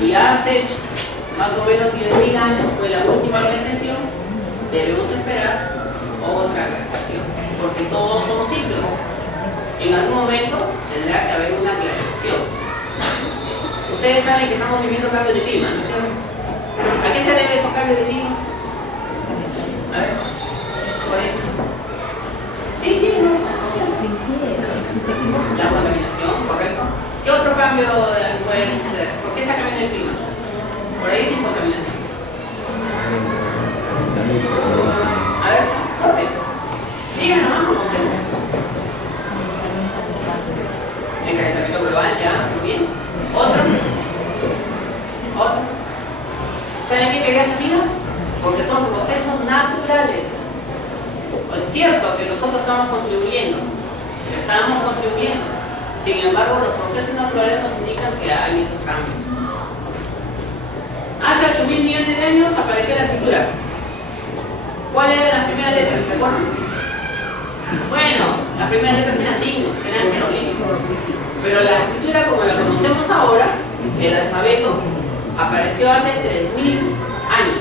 y hace más o menos 10.000 años fue la última glaciación, debemos esperar otra glaciación, porque todos somos ciclos. En algún momento tendrá que haber una glaciación. Ustedes saben que estamos viviendo cambios de clima, ¿no es cierto? ¿A qué se deben estos cambios de clima? A ver, por ejemplo. Sí, no. La contaminación, correcto. ¿Qué otro cambio puede suceder? ¿Por qué está cambiando el clima? Por ahí sin contaminación. A ver, corte. Díganos más, contento. El calentamiento global, ya, muy bien. ¿Otro? ¿Saben qué querías amigas? Porque son procesos naturales. Es cierto que nosotros estamos contribuyendo. Sin embargo, los procesos naturales nos indican que hay esos cambios. Hace 8.000 millones de años apareció la escritura. ¿Cuáles eran las primeras letras? ¿Se acuerdan? Bueno, las primeras letras eran signos, eran jeroglíficos. Pero la escritura, como la conocemos ahora, el alfabeto, apareció hace 3.000 años.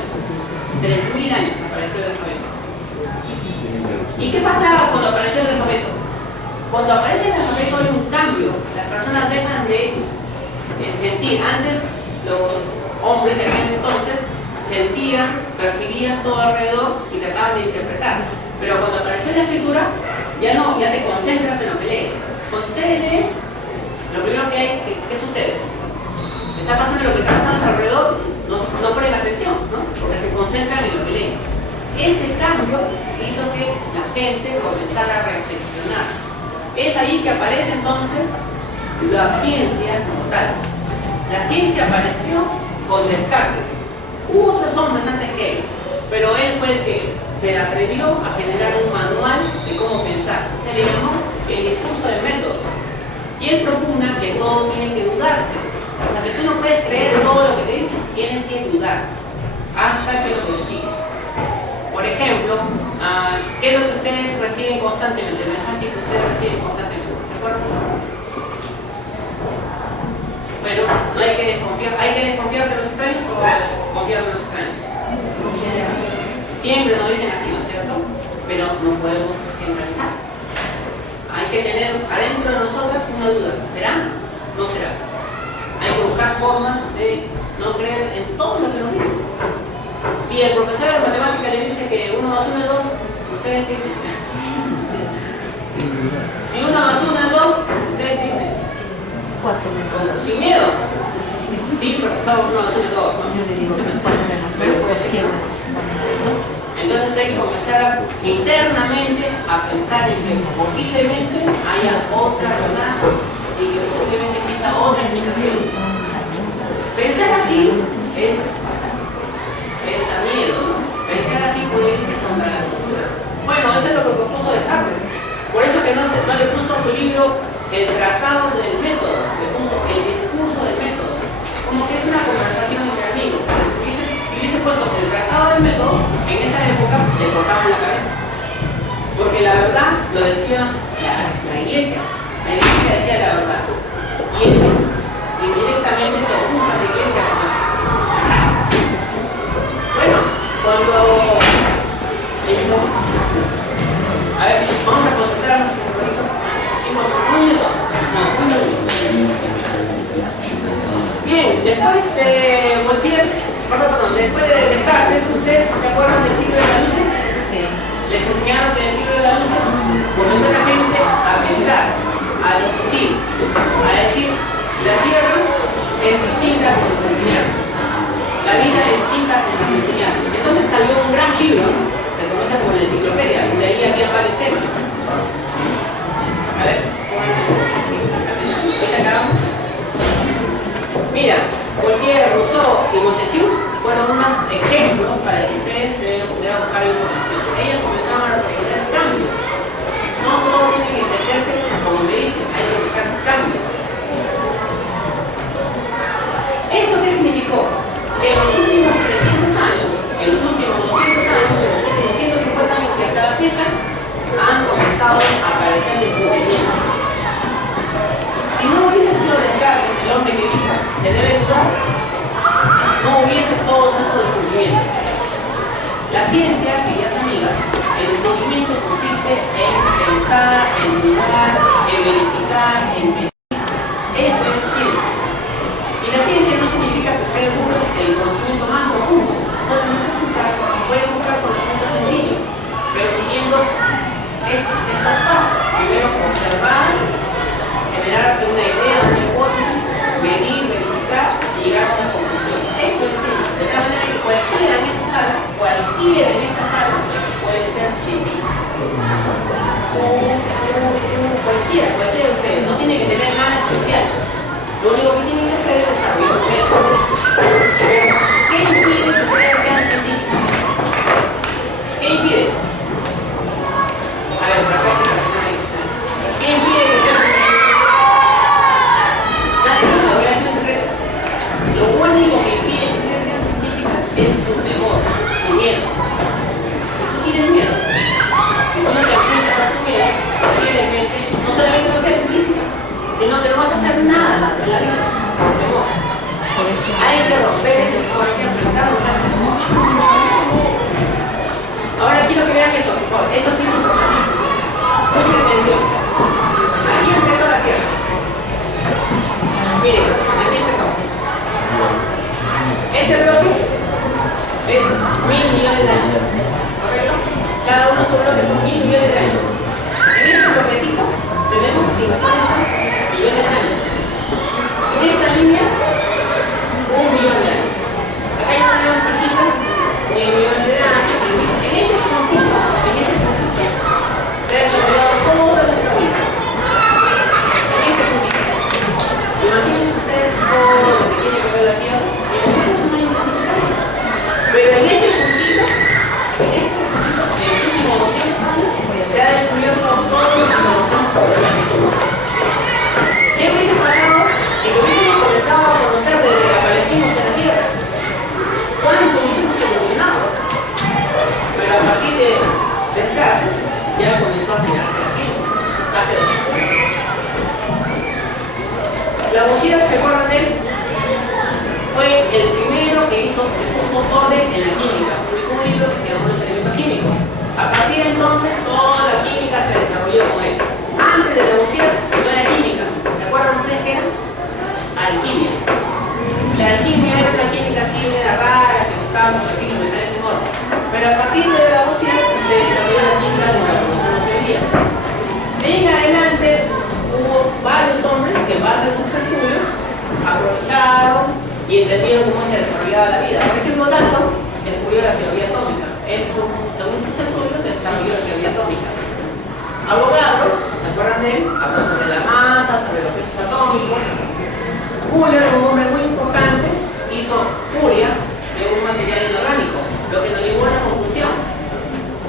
3.000 años apareció el alfabeto. ¿Y qué pasaba cuando apareció el alfabeto? Cuando aparece el alfabeto hay un cambio. Las personas dejan de sentir. Antes los hombres de aquel entonces sentían, percibían todo alrededor y trataban de interpretar. Pero cuando apareció la escritura, ya te concentras en lo que lees. Cuando ustedes leen, lo primero que hay, ¿qué sucede? Está pasando lo que está pasando a su alrededor, no ponen atención, ¿no? Porque se concentran en lo que leen. Ese cambio hizo que la gente comenzara a reflexionar. Es ahí que aparece entonces la ciencia como tal. La ciencia apareció con Descartes. Hubo otros hombres antes que él, pero él fue el que se atrevió a generar un manual de cómo pensar. Se le llamó el discurso del método. Y él propugna que todo tiene que dudarse. O sea, que tú no puedes creer todo lo que te dicen, tienes que dudar hasta que lo verifiques. Por ejemplo, ¿qué es lo que ustedes reciben constantemente? El mensaje que ustedes reciben constantemente. ¿Se acuerdan? Bueno, no hay que desconfiar. ¿Hay que desconfiar de los extraños o confiar de los extraños? Siempre nos dicen así, ¿no es cierto? Pero no podemos generalizar. Hay que tener adentro de nosotras una duda. ¿Será? ¿No será? Hay que buscar formas de no creer en todo lo que nos dicen. Si el profesor de matemática le dice que 1 más 1 es 2, ustedes dicen. Si 1 más 1 es 2, ustedes dicen. 4. Sin miedo. Sí, profesor, 1 más 1 es 2. ¿No? Yo le digo que es 4 pero entonces hay que comenzar internamente a pensar en que posiblemente haya otra verdad y que posiblemente exista otra explicación. Pensar así da miedo, ¿no? Pensar así puede irse contra la cultura. Bueno, eso es lo que propuso Descartes. Por eso que no le puso su libro El Tratado del Método, le puso El Discurso del Método. Como que es una conversación entre amigos. Si hubiese puesto El Tratado del Método, en esa época le cortaban la cabeza. Porque la verdad lo decía la iglesia. La iglesia decía la verdad. Y él indirectamente se opuso a la iglesia. Bueno, cuando eso, a ver, vamos a concentrarnos un poquito. ¿Un minuto? No, un minuto. Bien, después de Voltaire, después de Descartes, ¿ustedes se acuerdan del siglo de las luces? Sí. Les enseñaron que en el siglo de las luces comenzó la gente a pensar, a discutir, a decir, la Tierra es distinta como nos enseñaron. La vida es distinta como nos enseñaron. Entonces salió un gran libro, se conoce como la enciclopedia, de ahí había varios temas. A ver, ¿ahorita acabamos? Mira, Voltaire, Rousseau y Montesquieu fueron unos ejemplos para que ustedes pudieran buscar información. Ellos comenzaron a proponer cambios. No todo tiene que entenderse como me dicen, hay que buscar cambios. ¿Esto qué significó? Que en los últimos 300 años, en los últimos 200 años, en los últimos 150 años y hasta la fecha, han comenzado a aparecer descubrimientos. Si no hubiese sido Descartes el hombre que dijo, se debe dudar, ciencia, queridas amigas, el conocimiento consiste en pensar, en dudar, en verificar, en medir. Eso es ciencia. Y la ciencia no significa que usted busque el conocimiento más profundo, solamente se puede buscar conocimiento sencillo, pero siguiendo estos pasos. Primero, observar, generarse una idea, una hipótesis, medir, verificar y llegar a una conclusión. Eso es ciencia. De tal manera que cualquiera en esta sala puede ser científico. Cualquiera de ustedes. No tiene que tener nada especial. Lo único que tienen que hacer es desarrollar un método. ¿Qué impide que ustedes sean científicos? ¿Qué impide? A ver, por acá ¿qué impide que sean científicos? ¿Saben qué? Les voy a decir un secreto. Lo único que impide que ustedes sean científicas es su temor, su miedo. Si tú tienes miedo, si tú no te enfrentas a tu miedo, posiblemente no solamente no seas científica, sino que no vas a hacer nada en la vida por temor. Hay que romper ese temor, hay que enfrentarnos a ese temor. Ahora quiero que vean esto, por favor. Esto sí es importantísimo. Mucha atención. Aquí empezó la Tierra. Miren, aquí empezó. Este bloque es 1000 millones de años. ¿Correcto? Cada uno de estos bloques son 1000 millones de años. En este bloquecito tenemos 50 millones de años. En esta línea, 1 millón de años. Acá hay una línea chiquita, 100 millones de años. En este puntito, se ha desarrollado toda nuestra vida. En este puntito. Imagínense ustedes todo lo que tiene que ver la Tierra. Imagínense una insignificancia. Pero en este puntito, en los últimos 200 años, se ha descubierto todo lo que conocemos sobre la Tierra. ¿Qué hubiese pasado si hubiésemos comenzado a conocer desde que aparecimos en la Tierra? ¿Cuánto hubiésemos evolucionado? Pero a partir de Descartes ya comenzó a generarse la ciencia, hace 200 años. Lavoisier, ¿se acuerdan de él? Fue el primero que puso orden en la química. Publicó un libro que se llamó Los Elementos Químicos. A partir de entonces, toda la química se desarrolló con él. Antes de Lavoisier no era química. ¿Se acuerdan ustedes qué era? Alquimia. La alquimia era una química así, media rara, que buscábamos aquí y meter ese orden. Pero a partir de Lavoisier se desarrolló la química de la que conocemos hoy día. De ahí en adelante hubo varios hombres que en base a sus estudios aprovecharon y entendieron cómo se desarrollaba la vida. Por ejemplo, Dalton descubrió la teoría atómica. Él, según sus estudios, desarrolló la teoría atómica. Avogadro, ¿se acuerdan de él? Habló sobre la masa, sobre los efectos atómicos. Wheeler, un hombre muy importante, hizo puria de un material inorgánico, lo que nos llevó a la conclusión.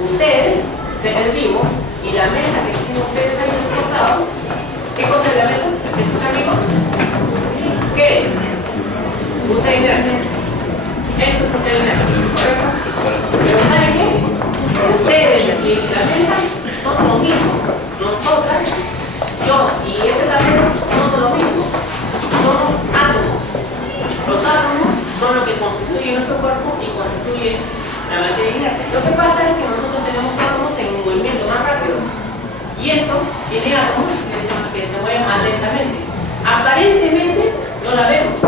Ustedes, seres vivos, y la mesa que tienen ustedes ahí en su costado, ¿qué cosa es la mesa? ¿Es un ser vivo? ¿Qué es? Un ser inerte. Esto es un ser inerte, ¿correcto? Pero ¿saben qué? Ustedes y la mesa son lo mismo. Nosotras, yo y este tablero somos lo mismo. Somos átomos. Los átomos son lo que constituyen nuestro cuerpo y constituyen la materia inerte. Lo que pasa es que nosotros tenemos átomos en movimiento más rápido. Y esto tiene átomos que se mueven más lentamente. Aparentemente no la vemos.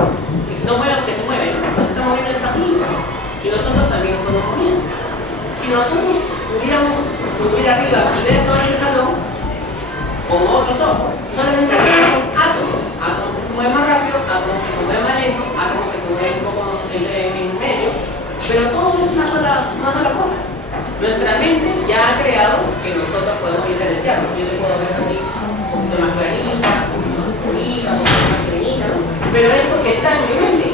No vemos que se mueven, ¿no? Nos está moviendo despacito. Y nosotros también estamos moviendo. Si nosotros pudiéramos subir arriba y ver todo el salón con otros ojos, solamente veríamos átomos. Átomos que se mueven más rápido, átomos que se mueven más lento, átomos que se mueven un poco en medio. Pero todo es una sola cosa. Nuestra mente ya ha creado que nosotros podemos diferenciarnos. Yo te puedo ver aquí un poquito más clarita, un poquito más bonita, un poquito más pequeñita, ¿no? Pero es porque está en mi mente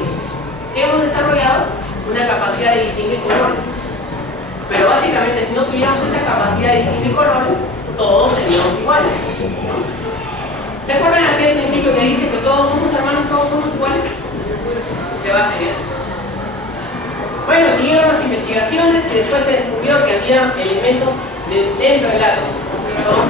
que hemos desarrollado una capacidad de distinguir colores. Pero básicamente, si no tuviéramos esa capacidad de distinguir colores, todos seríamos iguales. ¿Se acuerdan aquel principio que dice que todos somos hermanos, todos somos iguales? Se basa en eso. Bueno, siguieron las investigaciones y después se descubrió que había elementos dentro del átomo, que son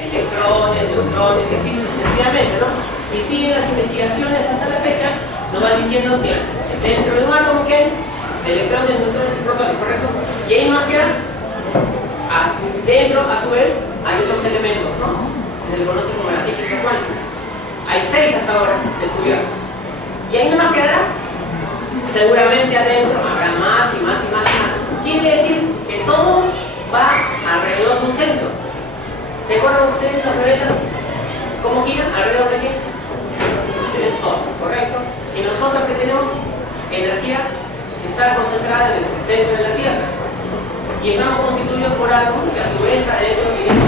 electrones, neutrones, que existen sencillamente, ¿no? Y siguen las investigaciones hasta la fecha, nos van diciendo que dentro de un átomo que hay electrones, neutrones y protones, ¿correcto? Y ahí nos queda, dentro, a su vez, hay otros elementos, ¿no? Que se conoce como la física cuántica. Hay 6 hasta ahora descubiertos. Y ahí no más quedará. Seguramente adentro habrá más y más y más y más. Quiere decir que todo va alrededor de un centro. ¿Se acuerdan ustedes las planetas? ¿Cómo giran? ¿Alrededor de qué? Del Sol, ¿correcto? Y nosotros que tenemos energía está concentrada en el centro de la Tierra. Y estamos constituidos por átomos que a su vez adentro tienen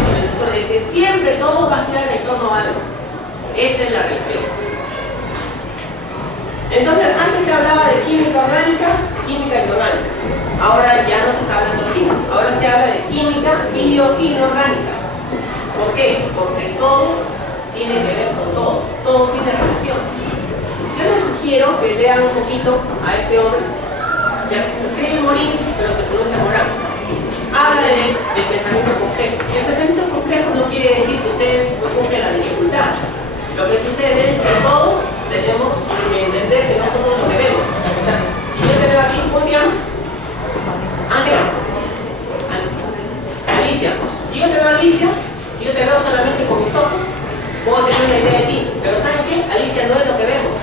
de que siempre todo va a girar en torno a algo. Esa es la relación. Entonces, antes se hablaba de química orgánica, química inorgánica. Ahora ya no se está hablando así. Ahora se habla de química bio-inorgánica. ¿Por qué? Porque todo tiene que ver con todo. Todo tiene relación. Yo les sugiero que lean un poquito a este hombre. Se escribe Morín, pero se pronuncia Morán. Habla del pensamiento complejo. Y el pensamiento complejo no quiere decir que ustedes no cumplen la dificultad. Lo que sucede es que todos tenemos que entender que no somos lo que vemos. O sea, si yo te veo aquí, ¿cómo te llamas? Ángela. Alicia. Si yo te veo Alicia, si yo te veo solamente con mis ojos, puedo tener una idea de ti. Pero ¿saben qué? Alicia no es lo que vemos.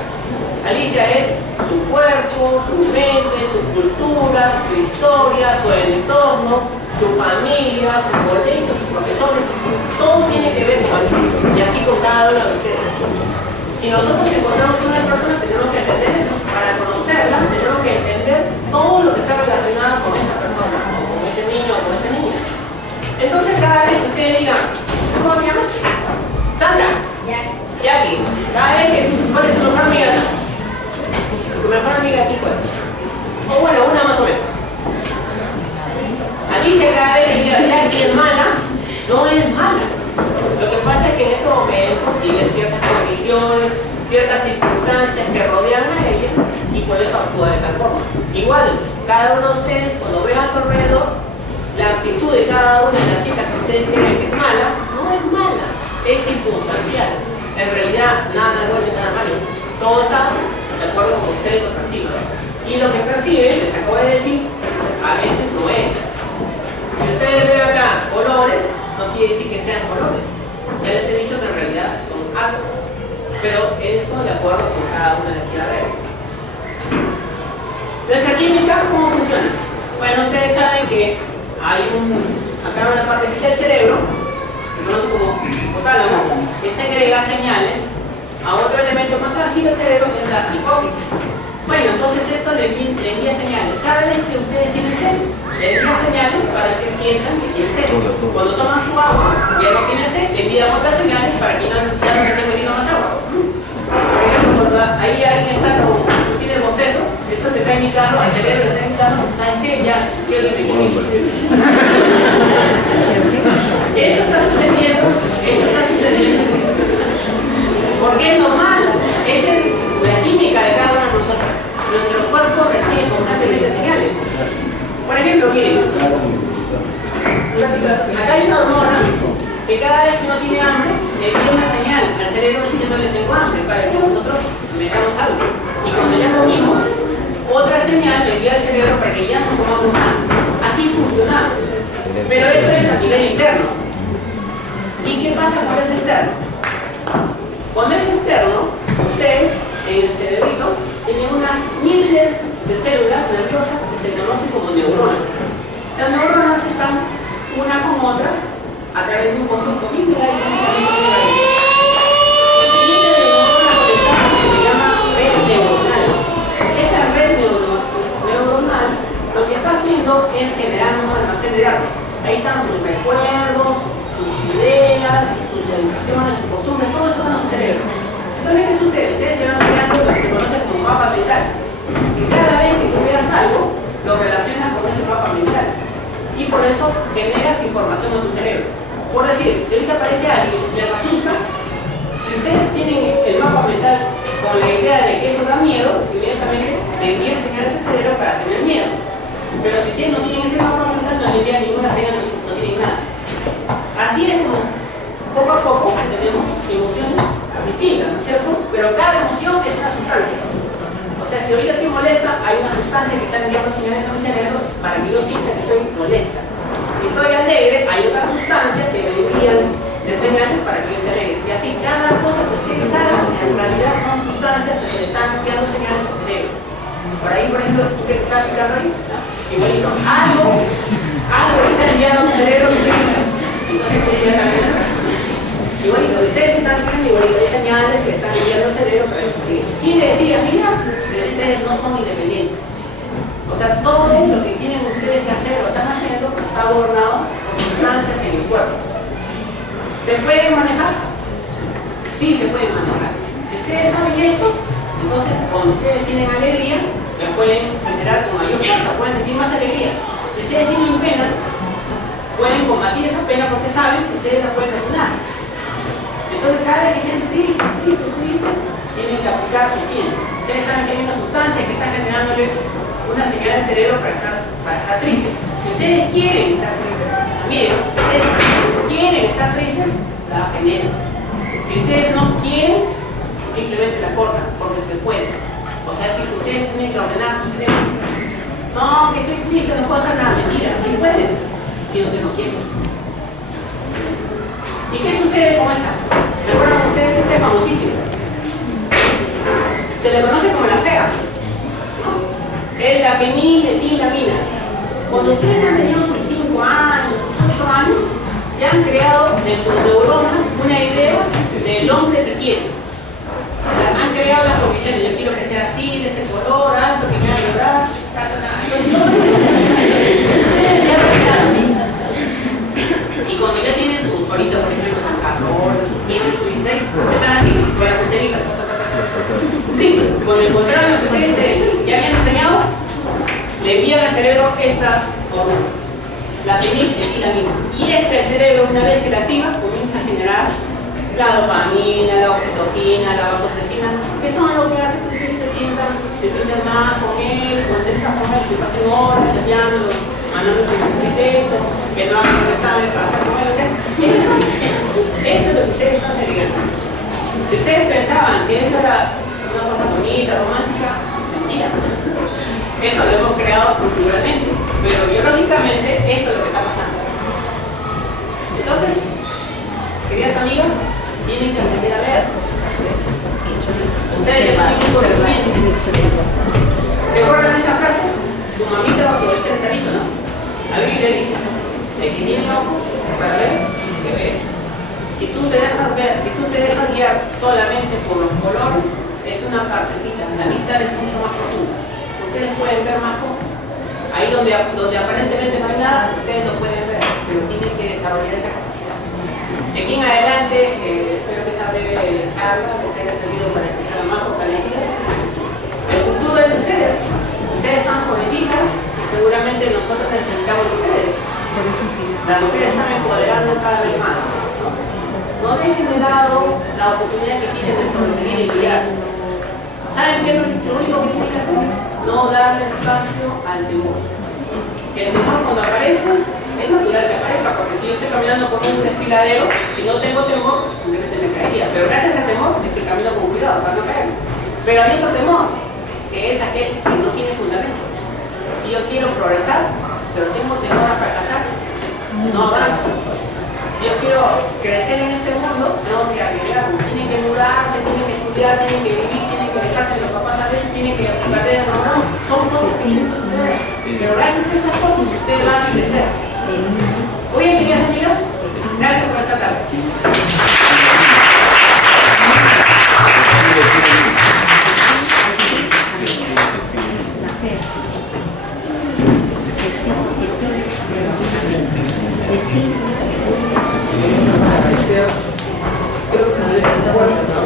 Alicia es su cuerpo, su mente, su cultura, su historia, su entorno, su familia, su colegio, sus profesores. Todo tiene que ver con Alicia. Y así con cada uno de ustedes. Si nosotros encontramos una persona, tenemos que entender eso. Para conocerla, tenemos que entender todo lo que está relacionado con esa persona, o con ese niño, o con esa niña. Entonces, cada vez que ustedes digan, ¿cómo te llamas? Sandra. Jackie. Cada vez que, ¿cuál es tu mejor amiga? Tu mejor amiga aquí, ¿cuál? O bueno, una más o menos. Alicia, cada vez que diga Jackie es mala, no es mala. Lo que pasa es que en ese momento tiene ciertas condiciones, ciertas circunstancias que rodean a ella y por eso actúa de tal forma. Igual, cada uno de ustedes, cuando vean a su alrededor, la actitud de cada una de las chicas que ustedes creen que es mala, no es mala, es circunstancial. En realidad, nada es bueno y nada malo. Todo está de acuerdo con ustedes lo perciban. Y lo que perciben, les acabo de decir, a veces no es. Si ustedes ven acá colores, no quiere decir que sean colores. Ya les he dicho que en realidad son átomos. Pero eso de acuerdo con cada una de las ciudades. Nuestra química, ¿cómo funciona? Bueno, ustedes saben que hay acá una partecita del cerebro, que conoce como hipotálamo, que segrega señales a otro elemento más bajito del cerebro, que es la hipófisis. Bueno, entonces esto le envía señales. Cada vez que ustedes tienen sed, le envía señales para que sientan que tienen sed. Cuando toman su agua, ya no tienen sed, le envían otras señales para que ya no estén metiendo más agua. Por ejemplo, cuando ahí alguien está como tiene bostezo, eso te cae en mi carro, al cerebro le está en mi carro, ¿sabes qué? Ya quiero que me quede. Eso está sucediendo, porque es normal. Esa es la química de cada uno de nosotros. Nuestro cuerpo recibe constantemente señales. Por ejemplo, miren, acá hay una hormona que cada vez que uno tiene hambre, le envía una señal al cerebro diciéndole tengo hambre para que nosotros metamos algo. Y cuando ya comimos, otra señal le envía al cerebro para que ya no comamos más. Así funciona. Pero eso es a nivel interno. ¿Y qué pasa cuando es externo? Cuando es externo, ustedes en el cerebrito tienen unas miles de células nerviosas que se conocen como neuronas. Las neuronas están unas con otras a través de un conducto bien delgadito. Y esta neurona conectada se llama red neuronal. Esa red neuronal lo que está haciendo es generar un almacén de datos. Ahí están sus recuerdos, sus ideas, sus educaciones, sus costumbres, todo eso está en su cerebro. Entonces, ¿qué sucede? Ustedes se van creando lo que se conoce como mapa mental. Y cada vez que tú veas algo, lo relacionas con ese mapa mental. Y por eso generas información en tu cerebro. Por decir, si ahorita aparece alguien y les asusta, si ustedes tienen el mapa mental con la idea de que eso da miedo, inmediatamente le envían señales al cerebro para tener miedo. Pero si ustedes no tienen ese mapa mental, no le envían ninguna señal, no tienen nada. Así es como poco a poco tenemos emociones distintas, ¿no es cierto? Pero cada emoción es una sustancia. O sea, si ahorita te molesta, hay una sustancia que está enviando señales a mi cerebro para que yo sienta que estoy molesta. Si estoy alegre, hay otra sustancia que me envía de señales para que yo esté alegre. Y así, cada cosa que ustedes hagan, en realidad son sustancias que se le están enviando señales al cerebro. Por ahí, por ejemplo, tú que estás picando ahí, ¿no? Igualito, algo que está enviando al cerebro que se pica. Entonces, igualito, ustedes están viendo igualito, hay señales que están enviando al cerebro para que se pique. Quiere decir, amigas, que ustedes no son independientes. O sea, todo lo que tienen ustedes que hacer o están haciendo está gobernado por sustancias en el cuerpo. ¿Se puede manejar? Sí, se puede manejar. Si ustedes saben esto, entonces cuando ustedes tienen alegría, la pueden generar con mayor fuerza, pueden sentir más alegría. Si ustedes tienen pena, pueden combatir esa pena porque saben que ustedes la pueden dominar. Entonces, cada vez que estén tristes, tienen que aplicar su ciencia. Ustedes saben que hay una sustancia que está generándole una señal al cerebro para estar triste. Si ustedes quieren estar tristes, miren, si ustedes quieren estar tristes, la generan. Si ustedes no quieren, simplemente la cortan, porque se puede. O sea, si ustedes tienen que ordenar su cerebro, no, que estoy triste, no puedo hacer nada, mentira, sí puedes, sino que no quieres. ¿Y qué sucede con esta? ¿Se acuerdan ustedes? Este es famosísimo. Se le conoce como la pega. Es la feniletinamina. Cuando ustedes han tenido sus 5 años, sus 8 años, ya han creado de sus neuronas una idea del hombre que quiere. Han creado las condiciones. Yo quiero que sea así, de este color, alto, que me haga llorar, y cuando ya tienen sus ahorita, por ejemplo, sus 14, sus 15, sus 16, están así, con las antenitas. Cuando encontraron lo que ustedes ya habían enseñado, le envían al cerebro esta hormona, la feniletinamina. Y el cerebro, una vez que la activa, comienza a generar la dopamina, la oxitocina, la vasopresina, que son lo que hace que ustedes se sientan entusiasmados con él, contentas con él, que pasen horas chateando, mandándose mensajes, que no hagan los exámenes para estar con él. O sea, eso es lo que ustedes están segregando. Si ustedes pensaban que eso era una cosa bonita, romántica, mentira. Eso lo hemos creado culturalmente, pero biológicamente esto es lo que está pasando. Entonces, queridas amigas, tienen que aprender a leer. Ustedes van a ir por el momento. ¿Se acuerdan de esa frase? Tu mamita va a aprovechar ese aviso, ¿no? La Biblia dice, el que tiene ojos para ver, que ve. Si tú te dejas guiar solamente por los colores, es una partecita. La amistad es mucho más profunda. Ustedes pueden ver más cosas. Ahí donde aparentemente no hay nada, ustedes lo pueden ver, pero tienen que desarrollar esa capacidad. De aquí en adelante, espero que esta breve charla les haya servido para que sean más fortalecidas. El futuro es de ustedes. Ustedes están jovencitas y seguramente nosotros necesitamos de ustedes. Las mujeres están empoderando cada vez más. No dejen de lado la oportunidad que tienen de sobresalir y brillar. ¿Saben qué es lo único que tienen que hacer? No darle espacio al temor. Que el temor cuando aparece, es natural que aparezca, porque si yo estoy caminando por un desfiladero, si no tengo temor, simplemente me caería. Pero gracias al temor es que camino con cuidado para no caer. Pero hay otro temor, que es aquel que no tiene fundamento. Si yo quiero progresar, pero tengo temor a fracasar, no avanzo. Si yo quiero crecer en este mundo, tengo que arriesgarme. Tienen que mudarse, tienen que estudiar, tienen que vivir, tienen que dejarse de los papás a veces, tienen que perder el enamorado. Son cosas que tienen que suceder. Pero gracias a esas cosas ustedes van a crecer. Muy bien, queridas amigas, gracias por esta tarde. Creo que se me deja fuerte, ¿no?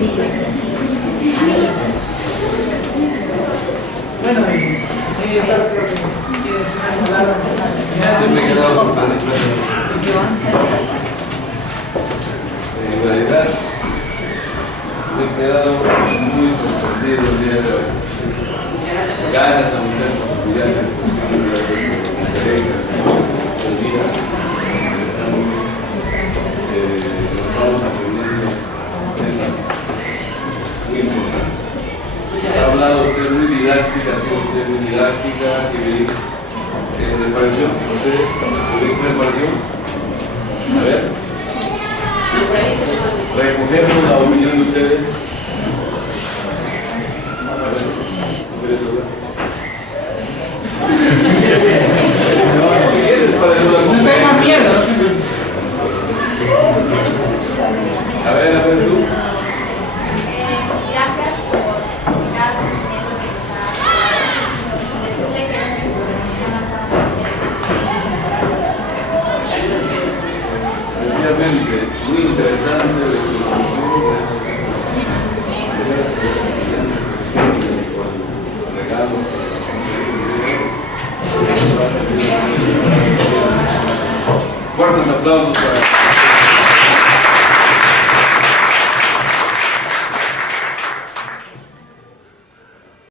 Bueno, sí, yo creo que siempre he quedado sorprendido. En realidad, me he quedado muy sorprendido el día de hoy. Gracias a muchas actividades, conferencias, vidas, vamos aprendiendo temas muy importantes. Ha hablado usted muy didáctica, ha sido usted muy didáctica, y ¿le pareció? ¿Ustedes? ¿Qué les pareció? A ver. Recogemos la opinión de ustedes. A ver. ¿Quieres hablar? ¿Qué les pareció la no conferencia? tengan miedo. A ver, tú. Gracias por cada conocimiento que nos ha dado. Decirle que es una información bastante Efectivamente, muy interesante la explicación. Fuertes aplausos para